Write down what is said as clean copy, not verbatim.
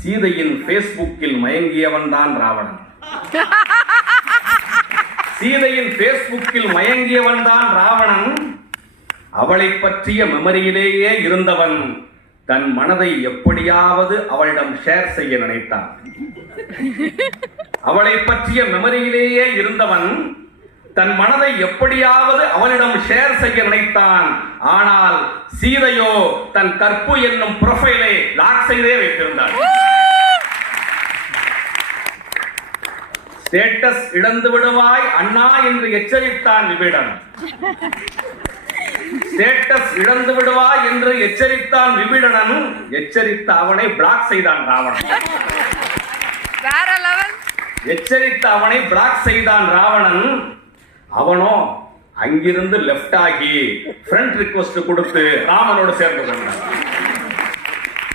சீதையின் பேஸ்புக்கில் மயங்கியவன் தான் ராவணன். சீதையின் பேஸ்புக்கில் மயங்கியவன் தான் ராவணன். அவளை பற்றிய மெமரியிலேயே இருந்தவன் தன் மனதை எப்படியாவது அவளிடம் ஷேர் செய்ய நினைத்தான். அவளை பற்றிய மெமரியிலேயே இருந்தவன் தன் மனதை எப்படியாவது அவளிடம் ஷேர் செய்ய நினைத்தான். ஆனால் சீதையோ தன் கற்பு என்னும் ப்ரொஃபைலை லாக் செய்தே வைத்திருந்தாள். ஸ்டேட்டஸ் இழந்து விடுவாய் அண்ணா என்று எச்சரித்தான் விபீடன். ஸ்டேட்டஸ் இழந்து விடுவாய் என்று எச்சரித்தான் விபீடனன். எச்சரித்த அவனை பிளாக் செய்தான் ராவணன். எச்சரித்த அவனை பிளாக் செய்தான் ராவணன். அவனோ அங்கிருந்து லெப்ட் ஆகி ஃப்ரெண்ட் ரிக்வெஸ்ட் கொடுத்து ராமனோடு சேர்ந்து கொண்டான்.